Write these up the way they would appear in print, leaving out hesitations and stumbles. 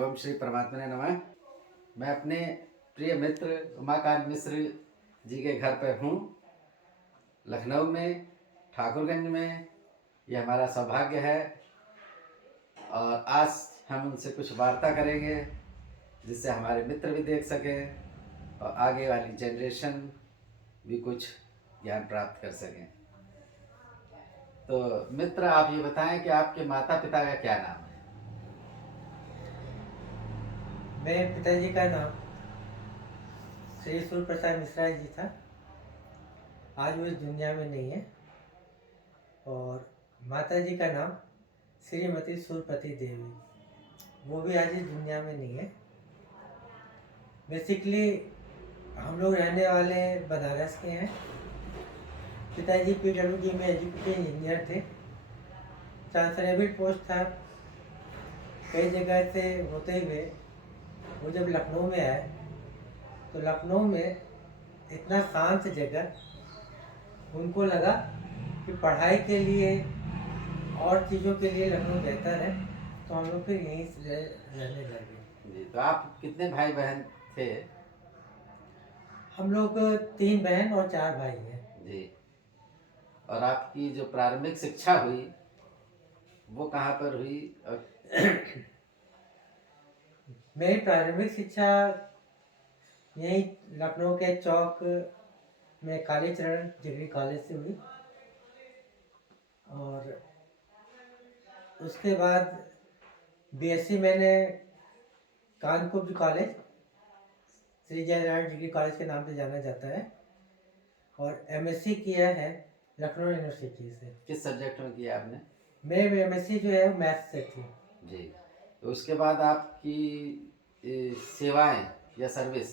ओम श्री परमात्मा ने नमः। मैं अपने प्रिय मित्र उमाकांत मिश्र जी के घर पर हूँ, लखनऊ में, ठाकुरगंज में। यह हमारा सौभाग्य है और आज हम उनसे कुछ वार्ता करेंगे जिससे हमारे मित्र भी देख सकें और आगे वाली जनरेशन भी कुछ ज्ञान प्राप्त कर सकें। तो मित्र, आप ये बताएं कि आपके माता पिता का क्या नाम है? मेरे पिताजी का नाम श्री सूर्य प्रसाद मिश्रा जी था। आज वो इस दुनिया में नहीं है। और माताजी का नाम श्रीमती सूरपति देवी, वो भी आज इस दुनिया में नहीं है। बेसिकली हम लोग रहने वाले बनारस के हैं। पिताजी PWD में एजुकेटेड इंजीनियर थे। चांसरेबल पोस्ट था। कई जगह से होते हुए वो जब लखनऊ में आए तो लखनऊ में इतना शांत जगह, उनको लगा कि पढ़ाई के लिए और चीज़ों के लिए लखनऊ बेहतर है, तो हम लोग फिर यहीं से रहने लगे। जी, तो आप कितने भाई बहन थे? हम लोग 3 बहन और 4 भाई हैं। जी, और आपकी जो प्रारंभिक शिक्षा हुई वो कहाँ पर हुई? और मेरी प्रारंभिक शिक्षा यहीं लखनऊ के चौक में कालीचरण डिग्री कॉलेज से हुई। और उसके बाद BSc मैंने Kanpur college, Shri Jaynarayan degree college के नाम से जाना जाता है, और MSc किया है लखनऊ यूनिवर्सिटी से। किस सब्जेक्ट में किया आपने? मेरे MSc जो है वो मैथ्स से थी। जी, तो उसके बाद आपकी सेवाएं या सर्विस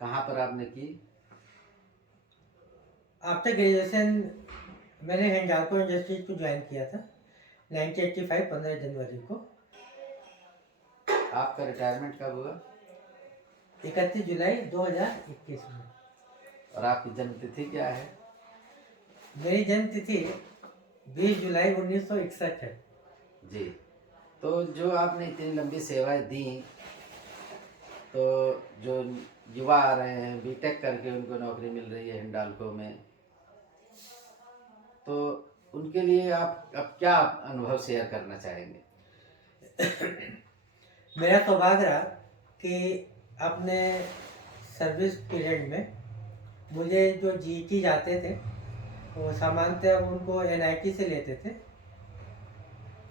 कहाँ पर आपने की? आफ्टर ग्रेजुएशन मैंने हिंडाल्को इंडस्ट्रीज को ज्वाइन किया था 1985 15 जनवरी को। आपका रिटायरमेंट कब हुआ? 31 जुलाई 2021 में। और आपकी जन्म तिथि क्या है? मेरी जन्म तिथि 20 जुलाई 1961 है। जी, तो जो आपने इतनी लंबी सेवाएं दी, तो जो युवा आ रहे हैं बीटेक करके उनको नौकरी मिल रही है हिंडाल्को में, तो उनके लिए आप अब क्या अनुभव शेयर करना चाहेंगे? मेरा सौभाग्य रहा कि अपने सर्विस पीरियड में मुझे जो GT जाते थे वो सामान्यतः उनको NIT से लेते थे,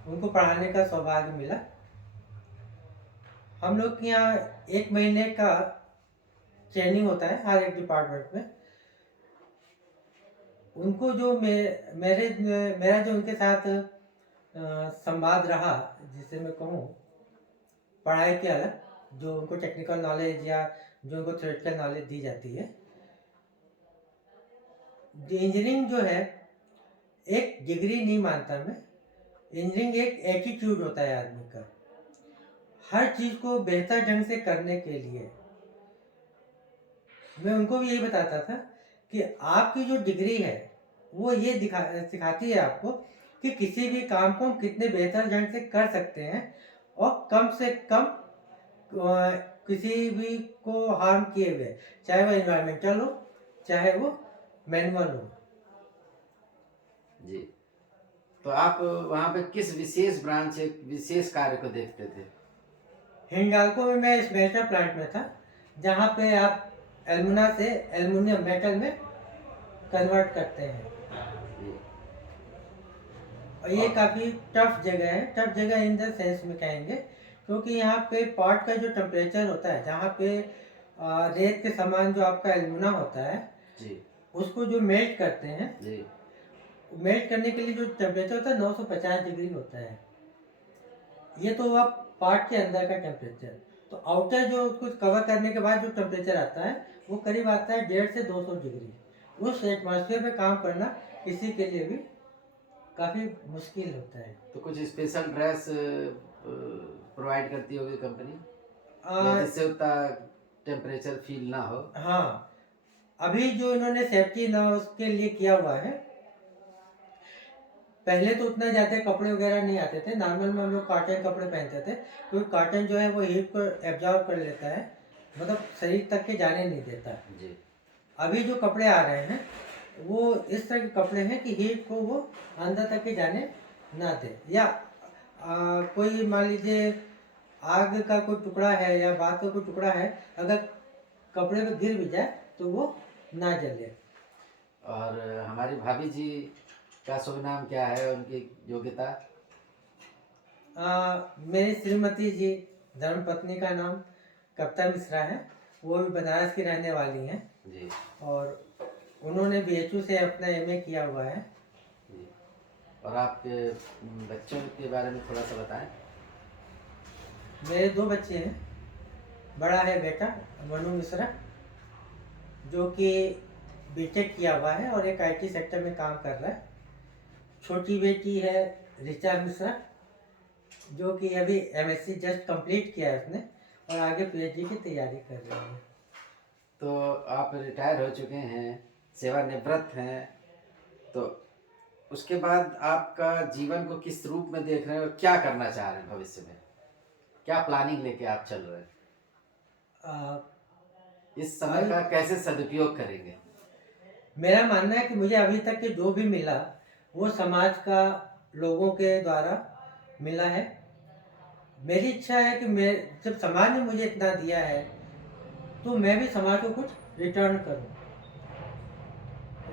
उनको पढ़ाने का सौभाग्य मिला। हम लोग के यहाँ 1 महीने का ट्रेनिंग होता है हर एक डिपार्टमेंट में। उनको जो मेरा जो उनके साथ संवाद रहा, जिसे मैं कहूँ पढ़ाई के अलग, जो उनको टेक्निकल नॉलेज या जो उनको थ्योरेटिकल नॉलेज दी जाती है। इंजीनियरिंग जो है एक डिग्री नहीं मानता मैं। इंजीनियरिंग एक एटीट्यूड होता है आदमी का, हर चीज़ को बेहतर ढंग से करने के लिए। मैं उनको भी यही बताता था कि आपकी जो डिग्री है वो ये सिखाती है आपको कि किसी भी काम को हम कितने बेहतर ढंग से कर सकते हैं और कम से कम किसी भी को हार्म किए हुए, चाहे वो एनवायरमेंटल हो चाहे वो मैनुअल हो। जी, तो आप वहाँ पे किस विशेष ब्रांच, एक विशेष कार्य को देखते थे? हिंडाल्को में मैं स्मेल्टर प्लांट में था, जहाँ पे आप एल्युमिना से एल्युमिनियम मेटल में कन्वर्ट करते हैं। जी, और ये और काफ़ी टफ जगह है। टफ जगह इन द सेंस में कहेंगे क्योंकि यहाँ पे पॉट का जो टेम्परेचर होता है, जहाँ पे रेत के समान जो आपका एल्युमिना होता है, जी, उसको जो मेल्ट करते हैं, जी, मेल्ट करने के लिए जो टेम्परेचर होता है 950 डिग्री होता है। ये तो हुआ पार्ट के अंदर का टेम्परेचर। तो आउटर जो उसको कवर करने के बाद जो टेम्परेचर आता है वो करीब आता है 150 से 200 डिग्री। उस एटमॉस्फेयर में काम करना किसी के लिए भी काफ़ी मुश्किल होता है। तो कुछ स्पेशल ड्रेस प्रोवाइड करती होगी कंपनी, या आ, जिससे उतना टेम्परेचर फील ना हो? हाँ, अभी जो इन्होंने सेफ्टी ना उसके लिए किया हुआ है, पहले तो उतना ज़्यादा कपड़े वगैरह नहीं आते थे, नॉर्मल में हम लोग कॉटन कपड़े पहनते थे, क्योंकि कॉटन जो है वो हीट को एब्जॉर्ब कर लेता है, मतलब शरीर तक के जाने नहीं देता। जी अभी जो कपड़े आ रहे हैं वो इस तरह के कपड़े हैं कि हीट को वो अंदर तक के जाने ना दे, या कोई मान लीजिए आग का कोई टुकड़ा है या बात का कोई टुकड़ा है, अगर कपड़े पे गिर भी जाए तो वो ना जले। और हमारी भाभी जी का शुभ नाम क्या है, उनकी योग्यता? मेरी श्रीमती जी धर्मपत्नी का नाम कविता मिश्रा है, वो भी बनारस की रहने वाली हैं जी और उन्होंने बीएचयू से अपना एमए किया हुआ है। जी। और आपके बच्चों के बारे में थोड़ा सा बताएं। मेरे 2 बच्चे हैं, बड़ा है बेटा मनु मिश्रा जो कि बीटेक किया हुआ है और एक आईटी सेक्टर में काम कर रहा है। छोटी बेटी है ऋचा मिश्रा जो कि अभी एमएससी जस्ट कंप्लीट किया है उसने और आगे पीएचडी की तैयारी कर रही है। तो आप रिटायर हो चुके हैं, सेवानिवृत्त हैं, तो उसके बाद आपका जीवन को किस रूप में देख रहे हैं और क्या करना चाह रहे हैं भविष्य में? क्या प्लानिंग लेके आप चल रहे हैं? आ, इस समय का कैसे सदुपयोग करेंगे? मेरा मानना है कि मुझे अभी तक के जो भी मिला वो समाज का लोगों के द्वारा मिला है। मेरी इच्छा है कि मैं जब समाज ने मुझे इतना दिया है तो मैं भी समाज को कुछ रिटर्न करूं।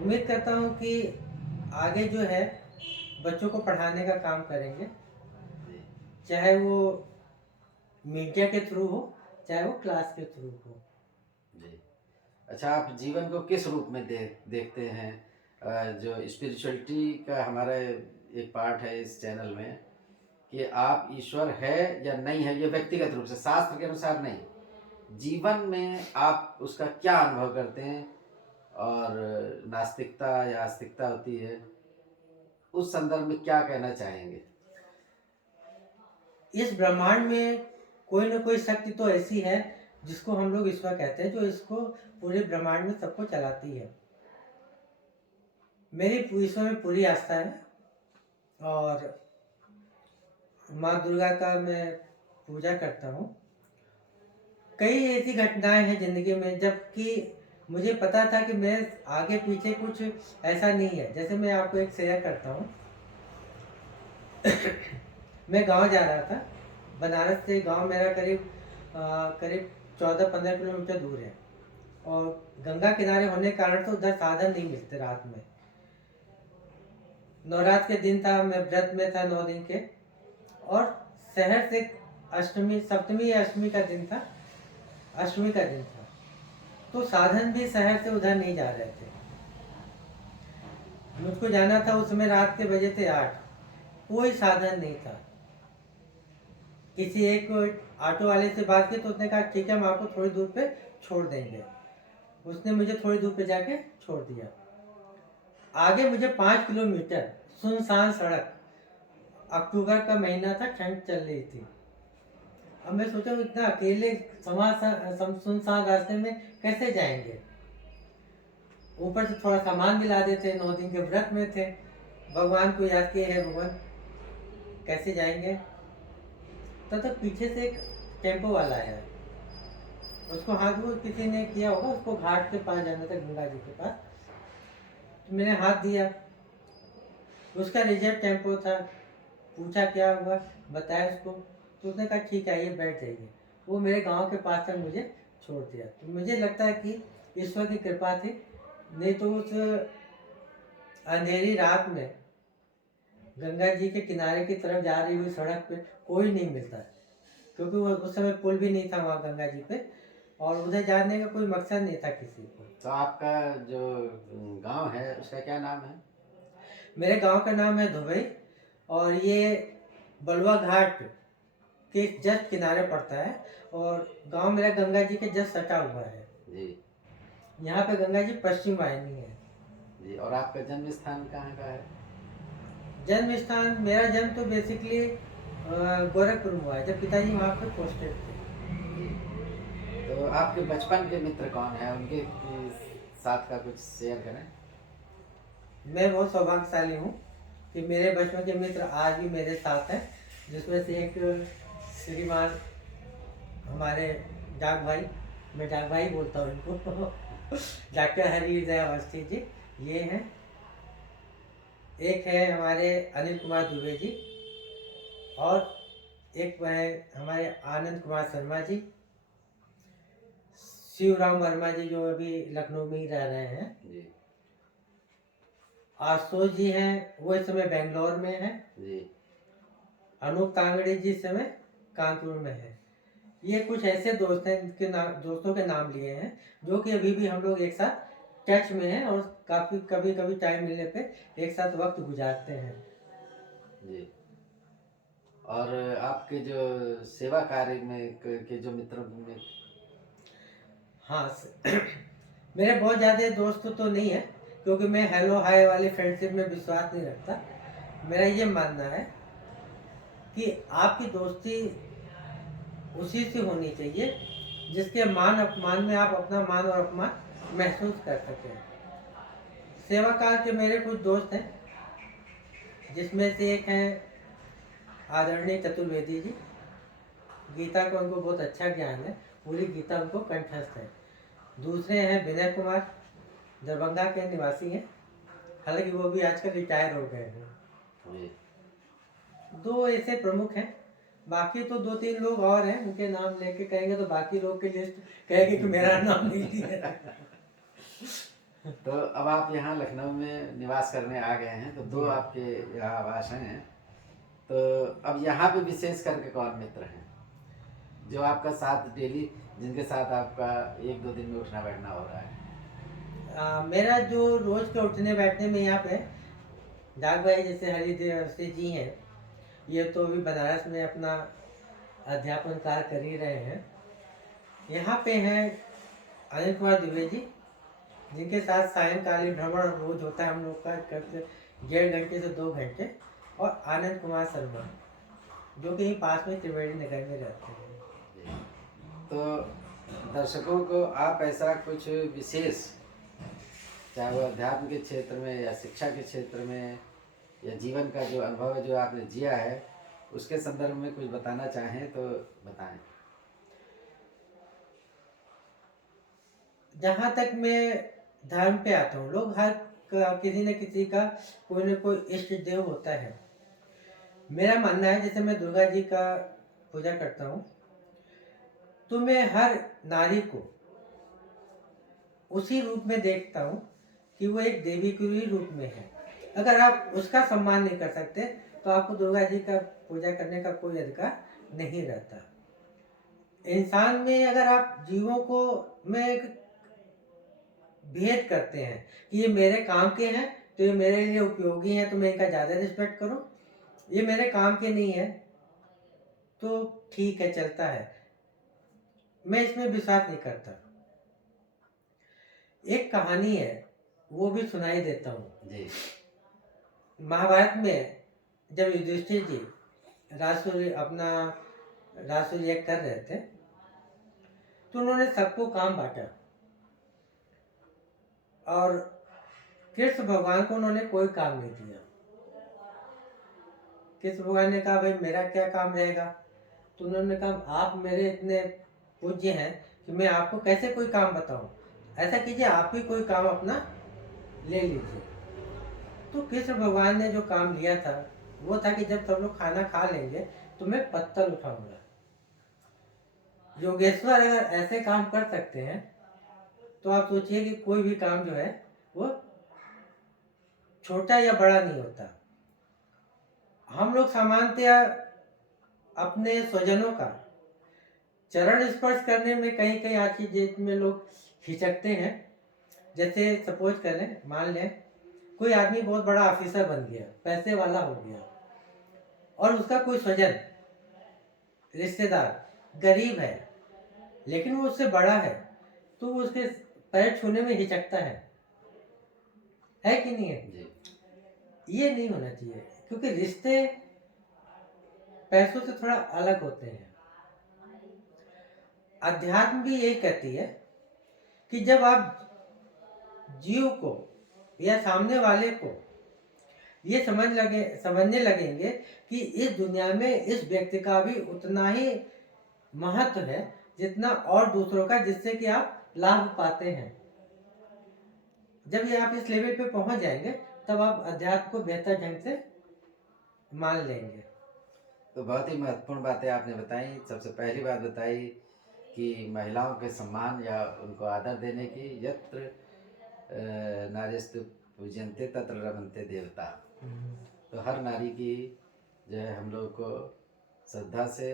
उम्मीद करता हूं कि आगे जो है बच्चों को पढ़ाने का काम करेंगे, जी चाहे वो मीडिया के थ्रू हो चाहे वो क्लास के थ्रू हो। जी। अच्छा, आप जीवन को किस रूप में देखते हैं? जो स्पिरिचुअलिटी का हमारा एक पार्ट है इस चैनल में कि आप ईश्वर है या नहीं है, ये व्यक्तिगत रूप से शास्त्र के अनुसार नहीं, जीवन में आप उसका क्या अनुभव करते हैं, और नास्तिकता या आस्तिकता होती है, उस संदर्भ में क्या कहना चाहेंगे? इस ब्रह्मांड में कोई ना कोई शक्ति तो ऐसी है जिसको हम लोग ईश्वर कहते हैं, जो इसको पूरे ब्रह्मांड में सबको चलाती है। मेरी ईश्वर में पूरी आस्था है और माँ दुर्गा का मैं पूजा करता हूँ। कई ऐसी घटनाएं हैं जिंदगी में जबकि मुझे पता था कि मैं आगे पीछे कुछ ऐसा नहीं है। जैसे मैं आपको एक शेयर करता हूँ। मैं गांव जा रहा था, बनारस से गांव मेरा करीब 14-15 किलोमीटर दूर है और गंगा किनारे होने के कारण से उधर साधन नहीं मिलते रात में। नवरात्र के दिन था, मैं व्रत में था 9 दिन के, और शहर से अष्टमी सप्तमी या अष्टमी का दिन था, अष्टमी का दिन था, तो साधन भी शहर से उधर नहीं जा रहे थे। मुझको जाना था, उस समय रात के बजे थे 8, कोई साधन नहीं था। किसी एक ऑटो वाले से बात की तो उसने कहा ठीक है हम आपको थोड़ी दूर पे छोड़ देंगे। उसने मुझे थोड़ी दूर पे जाके छोड़ दिया। आगे मुझे 5 किलोमीटर सुनसान सड़क, अक्टूबर का महीना था, ठंड चल रही थी। अब मैं सोचा इतना अकेले सुनसान रास्ते में कैसे जाएंगे। ऊपर से थोड़ा सामान भी ला देते, 9 दिन के व्रत में थे, भगवान को याद किए है, भगवान कैसे जाएंगे। तब पीछे से एक टेम्पो वाला आया, उसको हाथ वो किसी ने किया होगा, उसको घाट के पास जाना था, गंगा जी के पास। तो मैंने हाथ दिया, उसका रिजर्व टेम्पो था। पूछा क्या हुआ, बताया उसको, तो उसने कहा ठीक है ये बैठ जाइए। वो मेरे गांव के पास तक मुझे छोड़ दिया। तो मुझे लगता है कि ईश्वर की कृपा थी, नहीं तो उस अंधेरी रात में गंगा जी के किनारे की तरफ जा रही हुई सड़क पे कोई नहीं मिलता, क्योंकि वो उस समय पुल भी नहीं था वहाँ गंगा जी पे, और उधर जाने का कोई मकसद नहीं था किसी को। तो आपका जो गांव है उसका क्या नाम है? मेरे गांव का नाम है दुबई और ये बलुआ घाट के जस्ट किनारे पड़ता है, और गांव मेरा गंगा जी के जस्ट सटा हुआ है जी यहाँ पे। गंगा जी पश्चिम वाहिनी है जी। और आपका जन्म स्थान कहाँ का है? जन्म स्थान, मेरा जन्म तो बेसिकली गोरखपुर में हुआ है, जब पिताजी वहाँ पे पोस्टेड थे। तो आपके बचपन के मित्र कौन है, उनके साथ का कुछ शेयर करें। मैं बहुत सौभाग्यशाली हूँ कि मेरे बचपन के मित्र आज भी मेरे साथ हैं, जिसमें से एक श्रीमान हमारे डाक भाई, मैं डाक भाई बोलता हूँ इनको डॉक्टर हरिदय अवस्थी जी ये हैं। एक है हमारे अनिल कुमार दुबे जी, और एक है हमारे आनंद कुमार शर्मा जी, शिवराम वर्मा जी जो अभी लखनऊ में ही रह रहे हैं, जी आशुतोष जी हैं वो इस समय बेंगलोर में हैं, जी अनूप तांगड़ी जी इस समय कानपुर में है। ये कुछ ऐसे दोस्त हैं जिनके नाम, दोस्तों के नाम लिए हैं, जो कि अभी भी हम लोग एक साथ टच में हैं और काफ़ी कभी कभी टाइम मिलने पे एक साथ वक्त गुजारते हैं। जी। और आपके जो सेवा कार्य में के जो मित्रों में। हाँ मेरे बहुत ज़्यादा दोस्त तो नहीं है, क्योंकि मैं हेलो हाय वाली फ्रेंडशिप में विश्वास नहीं रखता। मेरा ये मानना है कि आपकी दोस्ती उसी से होनी चाहिए जिसके मान अपमान में आप अपना मान और अपमान महसूस कर सकें। सेवा काल के मेरे कुछ दोस्त हैं, जिसमें से एक हैं आदरणीय चतुर्वेदी जी। गीता का उनको बहुत अच्छा ज्ञान है, पूरी गीता उनको कंठस्थ है। दूसरे हैं विनय कुमार, दरभंगा के निवासी हैं, हालांकि वो भी आजकल रिटायर हो गए हैं। जी दो ऐसे प्रमुख हैं, बाकी तो दो तीन लोग और हैं, उनके नाम लेके कहेंगे तो बाकी लोग की लिस्ट कहेंगे कि मेरा नाम नहीं लिया। तो अब आप यहाँ लखनऊ में निवास करने आ गए हैं, तो दो आपके यहाँ आवास हैं, तो अब यहाँ पे विशेष करके कौन मित्र हैं जो आपका साथ डेली, जिनके साथ आपका एक दो दिन में उठना बैठना हो रहा है? मेरा जो रोज के उठने बैठने में यहाँ पे डाक भाई जैसे हरिदेव से जी हैं, ये तो अभी बनारस में अपना अध्यापन कार्य कर ही रहे हैं। यहाँ पे हैं अनिल कुमार दुबे जी, जिनके साथ सायंकालीन भ्रमण रोज होता है हम लोग का, करीब 1.5 घंटे से 2 घंटे, और आनंद कुमार शर्मा जो कि पास में त्रिवेणी नगर में रहते हैं। तो दर्शकों को आप ऐसा कुछ विशेष, चाहे वो अध्यात्म के क्षेत्र में या शिक्षा के क्षेत्र में या जीवन का जो अनुभव है जो आपने जिया है, उसके संदर्भ में कुछ बताना चाहें तो बताएं। जहाँ तक मैं धर्म पे आता हूँ, लोग हर किसी न किसी का कोई न कोई इष्ट देव होता है। मेरा मानना है, जैसे मैं दुर्गा जी का पूजा करता हूँ, तो मैं हर नारी को उसी रूप में देखता हूँ कि वो एक देवी के ही रूप में है। अगर आप उसका सम्मान नहीं कर सकते तो आपको दुर्गा जी का पूजा करने का कोई अधिकार नहीं रहता। इंसान में अगर आप जीवों को में एक भेद करते हैं कि ये मेरे काम के हैं तो ये मेरे लिए उपयोगी हैं, तो मैं इनका ज़्यादा रिस्पेक्ट करूं, ये मेरे काम के नहीं है तो ठीक है चलता है, मैं इसमें विश्वास नहीं करता। एक कहानी है, वो भी सुनाई देता हूँ। जी महाभारत में जब युधिष्ठिर जी राजसूय अपना राजसूय कर रहे थे, तो उन्होंने सबको काम बांटा और कृष्ण भगवान को उन्होंने कोई काम नहीं दिया। कृष्ण भगवान ने कहा भाई मेरा क्या काम रहेगा, तो उन्होंने कहा आप मेरे इतने पूज्य हैं कि मैं आपको कैसे कोई काम बताऊं, ऐसा कीजिए आप ही कोई काम अपना ले लीजिए। तो कृष्ण भगवान ने जो काम लिया था वो था कि जब सब लोग खाना खा लेंगे तो मैं पत्तल उठाऊंगा। योगेश्वर अगर ऐसे काम कर सकते हैं तो आप सोचिए कि कोई भी काम जो है वो छोटा या बड़ा नहीं होता। हम लोग सामान्यतया अपने स्वजनों का चरण स्पर्श करने में कहीं कहीं आज की डेट में लोग हिचकते हैं। जैसे सपोज करें, मान लें कोई आदमी बहुत बड़ा ऑफिसर बन गया, पैसे वाला हो गया, और उसका कोई स्वजन रिश्तेदार गरीब है लेकिन वो उससे बड़ा है, तो वो उसके पैर छूने में हिचकता है कि नहीं है? जी ये नहीं होना चाहिए, क्योंकि रिश्ते पैसों से थोड़ा अलग होते हैं। अध्यात्म भी यही कहती है कि जब आप जीव को या सामने वाले को ये समझने लगेंगे कि इस दुनिया में इस व्यक्ति का भी उतना ही महत्व है जितना और दूसरों का, जिससे कि आप लाभ पाते हैं। जब ये आप इस लेवल पे पहुंच जाएंगे तब आप अध्यात्म को बेहतर ढंग से मान लेंगे। तो बहुत ही महत्वपूर्ण बातें आपने बताई। सबसे पहली बात बताई कि महिलाओं के सम्मान या उनको आदर देने की, यत्र नारीस्तु पूजन्ते तत्र रमन्ते देवता। तो हर नारी की जो है हम लोग को श्रद्धा से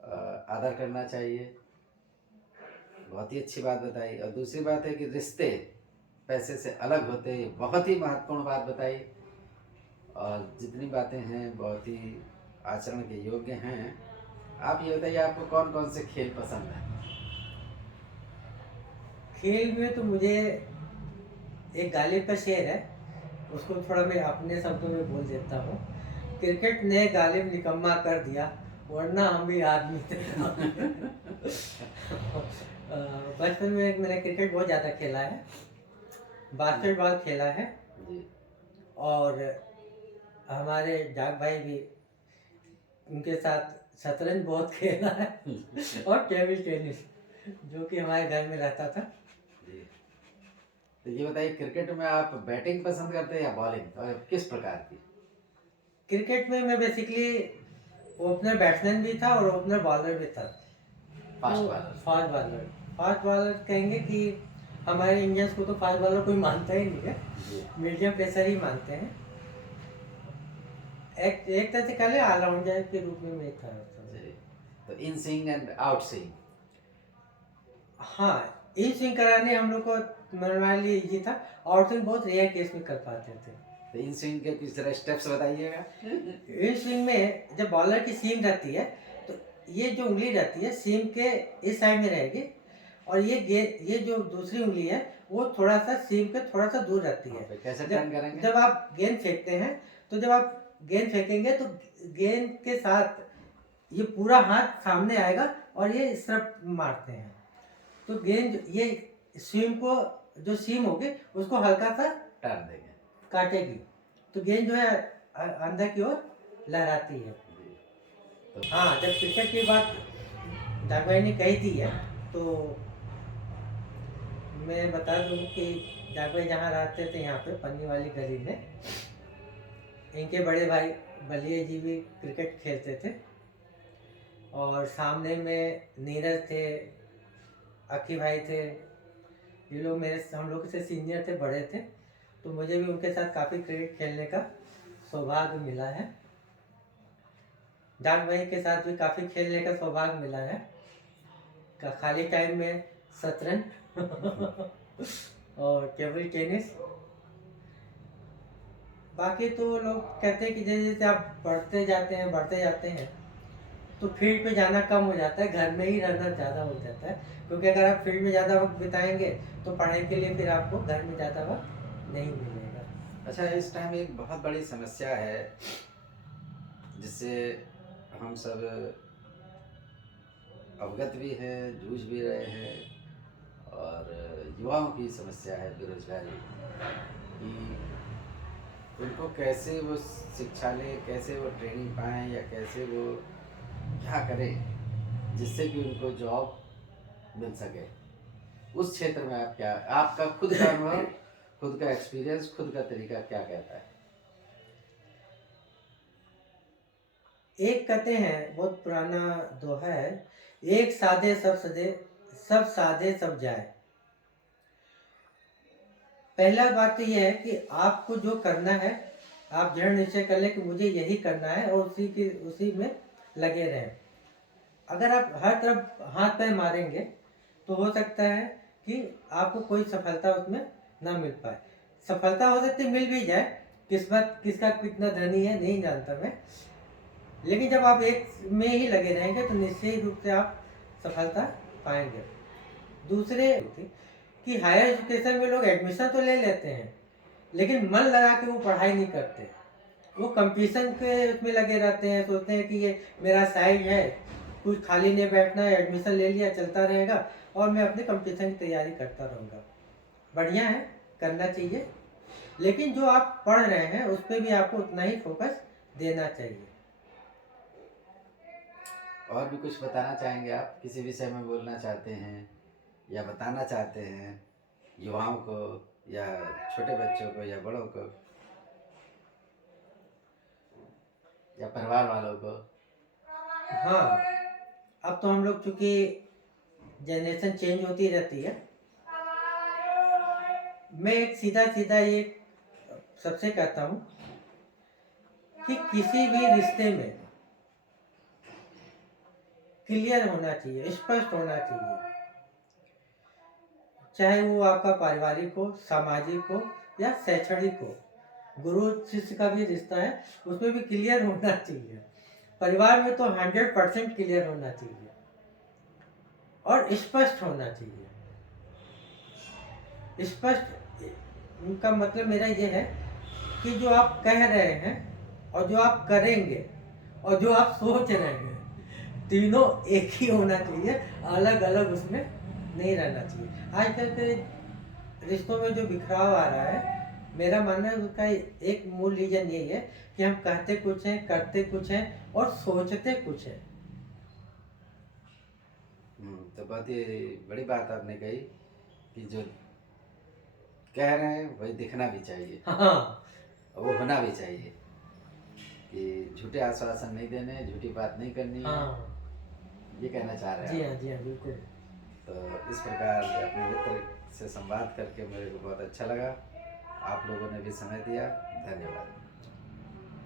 आदर करना चाहिए। बहुत ही अच्छी बात बताई। और दूसरी बात है कि रिश्ते पैसे से अलग होते हैं, बहुत ही महत्वपूर्ण बात बताई। और जितनी बातें हैं बहुत ही आचरण के योग्य हैं। आप ये बताइए, आपको कौन कौन से खेल पसंद हैं? खेल में तो मुझे एक गालिब का शेर है, उसको थोड़ा मैं अपने शब्दों में बोल देता हूँ। क्रिकेट ने गालिब निकम्मा कर दिया, वरना हम भी आदमी थे। बचपन में मैंने क्रिकेट बहुत ज़्यादा खेला है, बास्केटबॉल खेला है, और हमारे जाग भाई भी, उनके साथ शतरंज बहुत खेला है, और टेबल टेनिस जो कि हमारे घर में रहता था। तो ये बताइए, क्रिकेट में आप बैटिंग पसंद करते हैं या बॉलिंग, और किस प्रकार की? क्रिकेट में मैं बेसिकली ओपनर बैट्समैन भी था और ओपनर बॉलर भी था। फास्ट बॉलर कहेंगे कि हमारे इंडियंस को तो फास्ट बॉलर कोई मानता ही नहीं है, मीडियम पेसर ही मानते हैं। एक तरह से कह ले ऑलराउंडर के रूप में मैं था। तो in swing and out swing? हाँ, इन स्विंग कराने हम लोग को नॉर्मली इजी था, आउट स्विंग बहुत रेयर केस में कर पाते थे। तो इन स्विंग के कुछ तरह स्टेप्स बताइएगा। इन स्विंग में जब बॉलर की सीम रहती है तो ये जो उंगली रहती है सीम के इस साइड में रहेगी, और ये जो दूसरी उंगली है वो थोड़ा सा सीम के थोड़ा सा दूर रहती है। तो कैसे टर्न करेंगे? जब आप गेंद फेंकते हैं तो जब आप गेंद फेंकेंगे तो गेंद के साथ ये पूरा हाथ सामने आएगा और ये इस तरफ मारते हैं, तो गेंद ये सीम को, जो सीम होगी उसको हल्का सा टर्न देंगे, काटेगी, तो गेंद जो है अंदर की ओर लहराती है। तो हाँ, जब क्रिकेट की बात जाग भाई ने कही थी है तो मैं बता दूं कि जाग भाई जहाँ रहते थे यहाँ पे पन्नी वाली गली में, इनके बड़े भाई बलिए जी भी क्रिकेट खेलते थे, और सामने में नीरज थे, अक्की भाई थे, ये लोग हम लोग से सीनियर थे, बड़े थे, तो मुझे भी उनके साथ काफ़ी क्रिकेट खेलने का सौभाग्य मिला है। जाग भाई के साथ भी काफ़ी खेलने का सौभाग्य मिला है, खाली टाइम में शतरंज और टेबल टेनिस। बाकी तो लोग कहते हैं कि जैसे जैसे आप बढ़ते जाते हैं तो फील्ड पे जाना कम हो जाता है, घर में ही रहना ज़्यादा हो जाता है, क्योंकि अगर आप फील्ड में ज़्यादा वक्त बिताएंगे तो पढ़ाई के लिए फिर आपको घर में ज़्यादा वक्त नहीं मिलेगा। अच्छा, इस टाइम एक बहुत बड़ी समस्या है जिससे हम सब अवगत भी हैं, जूझ भी रहे हैं, और युवाओं की समस्या है बेरोजगारी कि उनको कैसे वो शिक्षा लें, कैसे वो ट्रेनिंग पाएँ, या कैसे वो क्या करें जिससे कि उनको जॉब मिल सके। उस क्षेत्र में आप क्या, आपका खुद का अनुभव, खुद का एक्सपीरियंस, खुद का तरीका क्या कहता है? एक कहते हैं, बहुत पुराना दोहा है, एक साधे सब सदे, सब साधे सब जाए। पहला बात तो यह है कि आपको जो करना है आप दृढ़ निश्चय कर लें कि मुझे यही करना है और उसी में लगे रहें। अगर आप हर तरफ हाथ पैर मारेंगे तो हो सकता है कि आपको कोई सफलता उसमें ना मिल पाए। सफलता हो सकती मिल भी जाए, किस्मत किसका कितना धनी है नहीं जानता मैं, लेकिन जब आप एक में ही लगे रहेंगे तो निश्चित रूप से आप सफलता पाएंगे। दूसरे कि हायर एजुकेशन में लोग एडमिशन तो ले लेते हैं लेकिन मन लगा के वो पढ़ाई नहीं करते, वो कंपटीशन के उसमें लगे रहते हैं, सोचते हैं कि ये मेरा साइड है, कुछ खाली नहीं बैठना है, एडमिशन ले लिया चलता रहेगा और मैं अपने कंपटीशन की तैयारी करता रहूँगा। बढ़िया है, करना चाहिए, लेकिन जो आप पढ़ रहे हैं उस पर भी आपको उतना ही फोकस देना चाहिए। और भी कुछ बताना चाहेंगे आप, किसी विषय में बोलना चाहते हैं या बताना चाहते हैं युवाओं को या छोटे बच्चों को या बड़ों को या परिवार वालों को? हाँ, अब तो हम लोग चूंकि जनरेशन चेंज होती रहती है, मैं एक सीधा सीधा ये सबसे कहता हूँ कि किसी भी रिश्ते में क्लियर होना चाहिए, स्पष्ट होना चाहिए, चाहे वो आपका पारिवारिक हो, सामाजिक हो या शैक्षणिक हो। गुरु शिष्य का भी रिश्ता है, उसमें भी क्लियर होना चाहिए। परिवार में तो 100% क्लियर होना चाहिए और स्पष्ट होना चाहिए। स्पष्ट का मतलब मेरा ये है कि जो आप कह रहे हैं और जो आप करेंगे और जो आप सोच रहे हैं, तीनों एक ही होना चाहिए, अलग अलग उसमें नहीं रहना चाहिए। आजकल के रिश्तों में जो बिखराव आ रहा है, मेरा मानना है उसका एक मूल रीजन यही है कि हम कहते कुछ हैं, करते कुछ हैं और सोचते कुछ हैं। तो बहुत ही बड़ी बात आपने कही कि जो कह रहे हैं वही दिखना भी चाहिए। हाँ, और वो होना भी चाहिए कि झूठे आश्वासन नहीं देने, झूठी बात नहीं करनी है। हाँ, ये कहना चाह रहे जी हैं हाँ, आप। जी हाँ, बिल्कुल। तो इस प्रकार अपने मित्र से संवाद करके मेरे को बहुत अच्छा लगा। आप लोगों ने भी समय दिया, धन्यवाद।